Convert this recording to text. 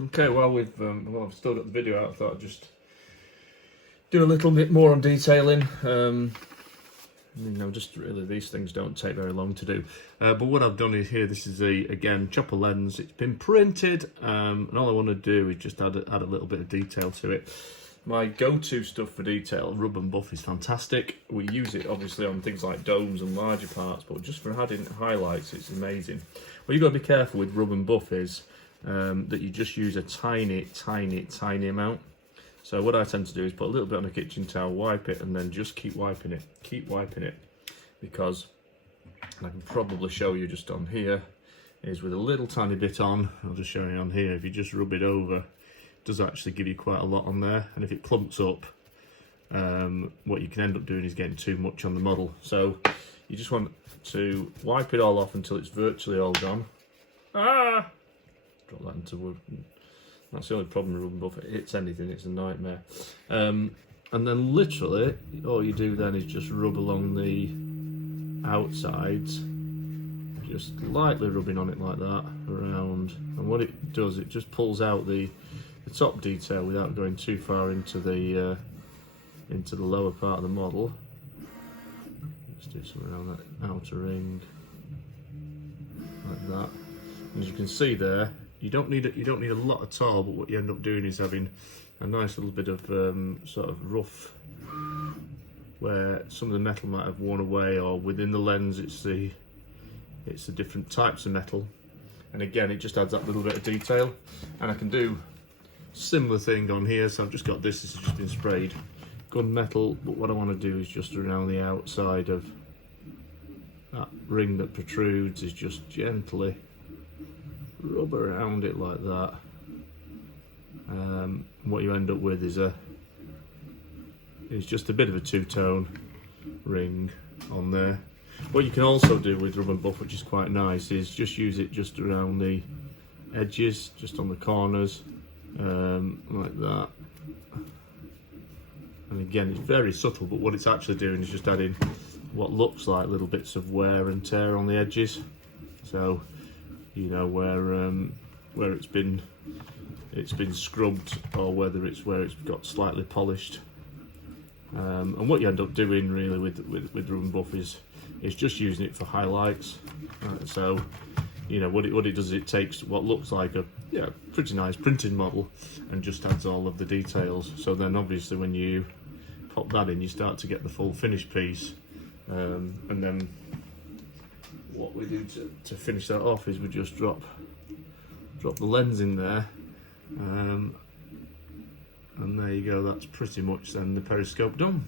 Okay, well I've still got the video out. I thought I'd just do a little bit more on detailing. Just really these things don't take very long to do. But what I've done is here, this is again chopper lens. It's been printed, and all I want to do is just add a little bit of detail to it. My go-to stuff for detail, rub and buff, is fantastic. We use it obviously on things like domes and larger parts, but just for adding highlights, it's amazing. What you've got to be careful with rub and buff is that you just use a tiny amount. So what I tend to do is put a little bit on a kitchen towel, wipe it, and then just keep wiping it, because, and I can probably show you just on here, is with a little tiny bit on, I'll just show you on here, if you just rub it over, it does actually give you quite a lot on there, and if it clumps up, what you can end up doing is getting too much on the model. So you just want to wipe it all off until it's virtually all gone. Drop that into wood. That's the only problem with rub and buff. It hits anything, it's a nightmare. And then literally, all you do then is just rub along the outsides, just lightly rubbing on it like that, around. And what it does, it just pulls out the top detail without going too far into the lower part of the model. Just do something around that outer ring, like that. And as you can see there, you don't need a lot at all, but what you end up doing is having a nice little bit of sort of rough, where some of the metal might have worn away, or within the lens it's the different types of metal. And again, it just adds that little bit of detail. And I can do similar thing on here. So I've just got this has just been sprayed gunmetal, but what I want to do is just around the outside of that ring that protrudes, is just gently rub around it like that. What you end up with is just a bit of a two-tone ring on there. What you can also do with rub and buff, which is quite nice, is just use it just around the edges, just on the corners, like that. And again, it's very subtle, but what it's actually doing is just adding what looks like little bits of wear and tear on the edges. So you know where it's been scrubbed, or whether it's where it's got slightly polished. And what you end up doing really with rub and buff is just using it for highlights. So you know what it does is it takes what looks like a pretty nice printed model and just adds all of the details. So then obviously when you pop that in, you start to get the full finished piece. And then what we do to finish that off is we just drop the lens in there, and there you go. That's pretty much then the periscope done.